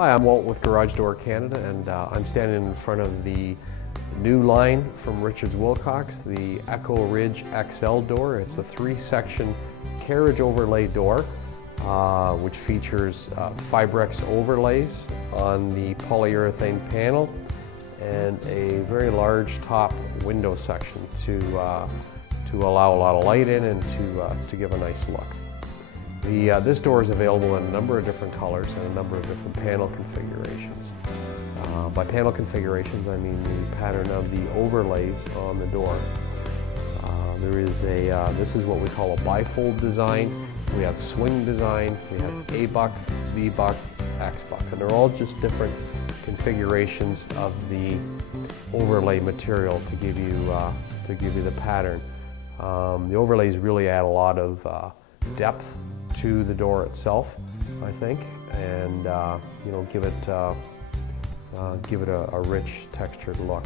Hi, I'm Walt with Garage Door Canada, and I'm standing in front of the new line from Richards Wilcox, the Echo Ridge XL door. It's a 3-section carriage overlay door, which features Fibrex overlays on the polyurethane panel and a very large top window section to allow a lot of light in and to give a nice look. This door is available in a number of different colors and a number of different panel configurations. By panel configurations, I mean the pattern of the overlays on the door. This is what we call a bifold design. We have swing design, we have A-buck, V-buck, X-buck, and they're all just different configurations of the overlay material to give you the pattern. The overlays really add a lot of depth to the door itself, I think, and give it a rich textured look.